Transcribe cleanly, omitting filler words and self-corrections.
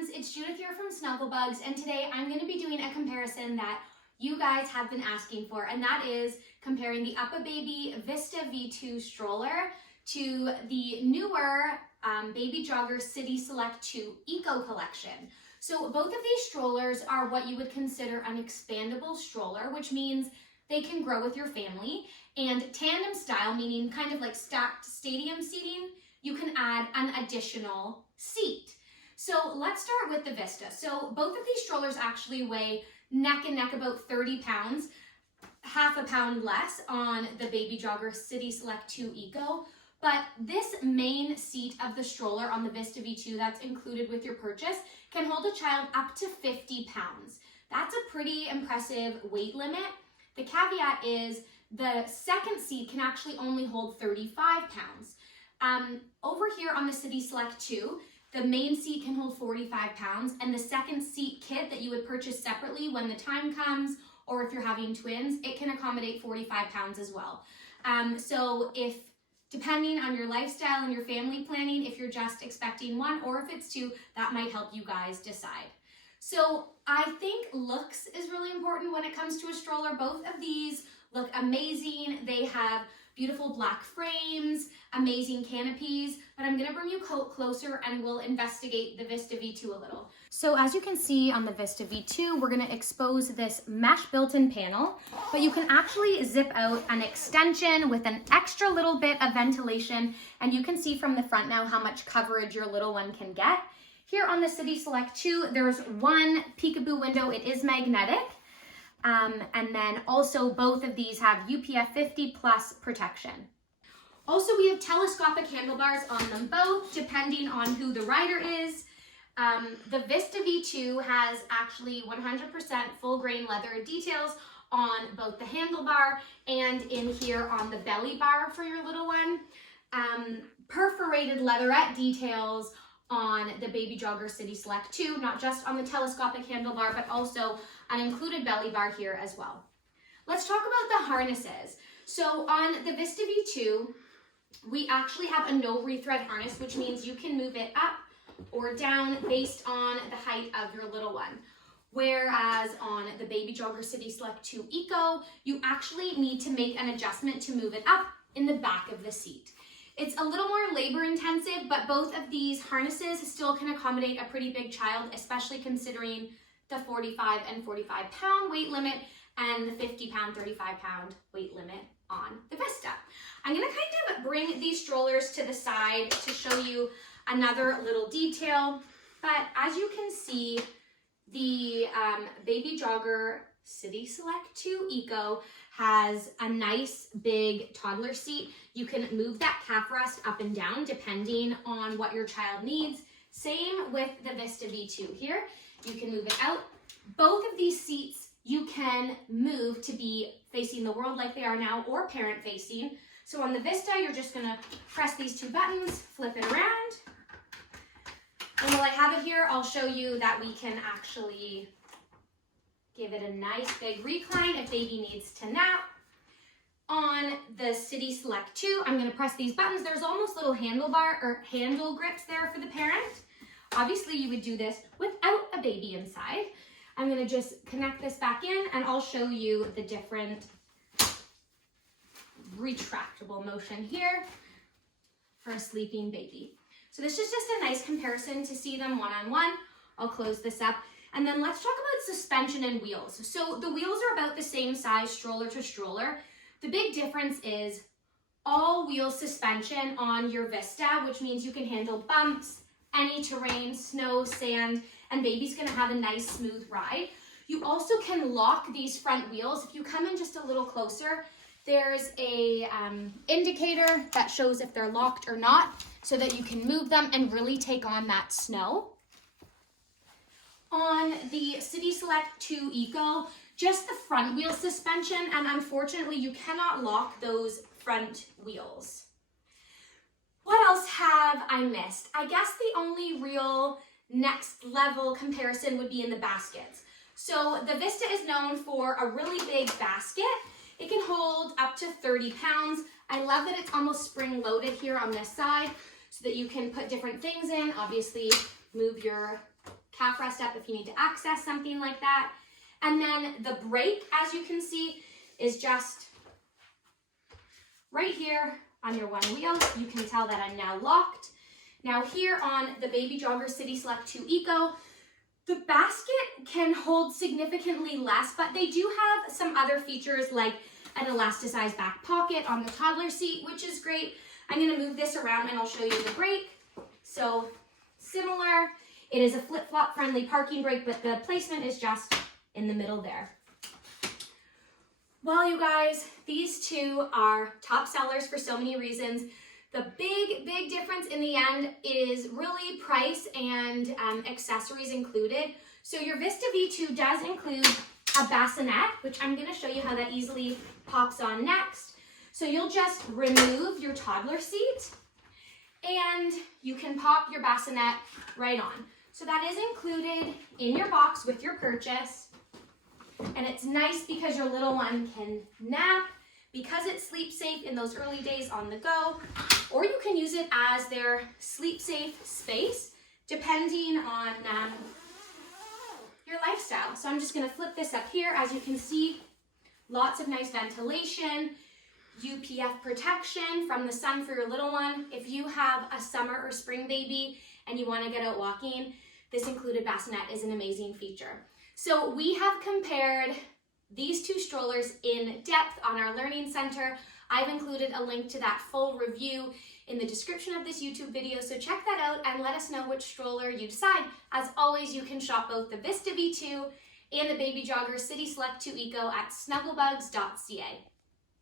friends, it's Judith here from Snuggle Bugz, and today I'm going to be doing a comparison that you guys have been asking for, and that is comparing the UPPAbaby VISTA V2 stroller to the newer Baby Jogger City Select 2 Eco Collection. So both of these strollers are what you would consider an expandable stroller, which means they can grow with your family, and tandem style, meaning kind of like stacked stadium seating, you can add an additional seat. So let's start with the Vista. So both of these strollers actually weigh neck and neck about 30 pounds, half a pound less on the Baby Jogger City Select 2 Eco. But this main seat of the stroller on the Vista V2 that's included with your purchase can hold a child up to 50 pounds. That's a pretty impressive weight limit. The caveat is the second seat can actually only hold 35 pounds. Over here on the City Select 2, the main seat can hold 45 pounds, and the second seat kit that you would purchase separately when the time comes, or if you're having twins, it can accommodate 45 pounds as well. So if, depending on your lifestyle and your family planning, if you're just expecting one or if it's two, that might help you guys decide. So I think looks is really important when it comes to a stroller. Both of these look amazing. They have beautiful black frames, amazing canopies, but I'm gonna bring you closer and we'll investigate the Vista V2 a little. So as you can see on the Vista V2, we're gonna expose this mesh built-in panel, but you can actually zip out an extension with an extra little bit of ventilation, and you can see from the front now how much coverage your little one can get. Here on the City Select 2, there's one peekaboo window. It is magnetic. And then also both of these have UPF 50 plus protection. Also, we have telescopic handlebars on them both, depending on who the rider is. The Vista V2 has actually 100% full grain leather details on both the handlebar and in here on the belly bar for your little one. Perforated leatherette details on the Baby Jogger City Select 2, not just on the telescopic handlebar, but also an included belly bar here as well. Let's talk about the harnesses. So on the Vista V2, we actually have a no rethread harness, which means you can move it up or down based on the height of your little one. Whereas on the Baby Jogger City Select 2 Eco, you actually need to make an adjustment to move it up in the back of the seat. It's a little more labor intensive, but both of these harnesses still can accommodate a pretty big child, especially considering the 45 and 45 pound weight limit and the 50 pound, 35 pound weight limit on the Vista. I'm gonna kind of bring these strollers to the side to show you another little detail, but as you can see, the Baby Jogger City Select 2 Eco has a nice big toddler seat. You can move that calf rest up and down depending on what your child needs. Same with the Vista V2 here. You can move it out. Both of these seats you can move to be facing the world like they are now or parent facing. So on the Vista, you're just gonna press these two buttons, flip it around. And while I have it here, I'll show you that we can actually give it a nice big recline if baby needs to nap. On the City Select 2, I'm gonna press these buttons. There's almost little handlebar or handle grips there for the parent. Obviously, you would do this without a baby inside. I'm gonna just connect this back in and I'll show you the different retractable motion here for a sleeping baby. So this is just a nice comparison to see them one-on-one. I'll close this up. And then let's talk about suspension and wheels. So the wheels are about the same size, stroller to stroller. The big difference is all wheel suspension on your Vista, which means you can handle bumps, any terrain, snow, sand, and baby's gonna have a nice smooth ride. You also can lock these front wheels. If you come in just a little closer, there's a indicator that shows if they're locked or not so that you can move them and really take on that snow. On the City Select 2 Eco, just the front wheel suspension, and unfortunately you cannot lock those front wheels. What else have I missed? I guess the only real next level comparison would be in the baskets. So the Vista is known for a really big basket. It can hold up to 30 pounds. I love that it's almost spring loaded here on this side so that you can put different things in. Obviously, move your half rest up if you need to access something like that. And then the brake, as you can see, is just right here on your one wheel. You can tell that I'm now locked. Now here on the Baby Jogger City Select 2 Eco, the basket can hold significantly less, but they do have some other features like an elasticized back pocket on the toddler seat, which is great. I'm gonna move this around and I'll show you the brake. So similar, it is a flip-flop friendly parking brake, but the placement is just in the middle there. Well, you guys, these two are top sellers for so many reasons. The big difference in the end is really price and accessories included. So your Vista V2 does include a bassinet, which I'm gonna show you how that easily pops on next. So you'll just remove your toddler seat and you can pop your bassinet right on. So that is included in your box with your purchase. And it's nice because your little one can nap, because it's sleep safe in those early days on the go, or you can use it as their sleep safe space, depending on your lifestyle. So I'm just gonna flip this up here. As you can see, lots of nice ventilation, UPF protection from the sun for your little one. If you have a summer or spring baby and you wanna get out walking, this included bassinet is an amazing feature. So we have compared these two strollers in depth on our Learning Center. I've included a link to that full review in the description of this YouTube video, so check that out and let us know which stroller you decide. As always, you can shop both the Vista V2 and the Baby Jogger City Select 2 Eco at snugglebugs.ca.